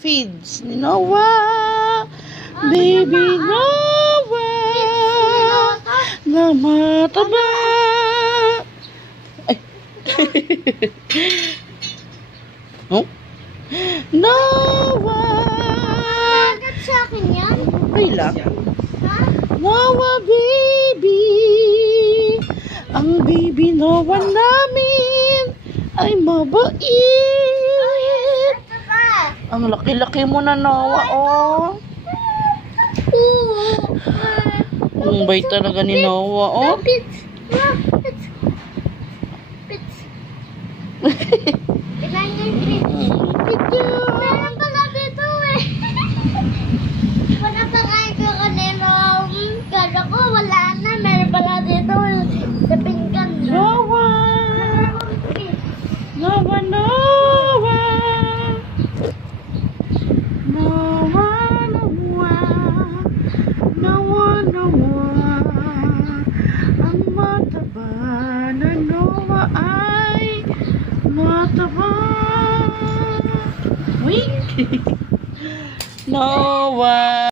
feeds ni Noah. Baby Noah na mataba. Ay. Oh? Noah. Bakit sa akin yan? Okay lang. Ha? Noah baby. Ang baby Noah namin ay mabait. Ito ba? Ang laki-laki mo na, Noah, oh. Ang bait talaga ni Noah, oh. Pits. Pits. Pits. Ilan yung pits? Meron pala dito eh. Wala pa kain ko kanina. Kala ko wala na. Meron pala dito. Sa pinggan. Noah! Noah, Noah! Noah, Noah! Noah, Noah! Ang mataba na Noah ay mataba. Uy! Noah!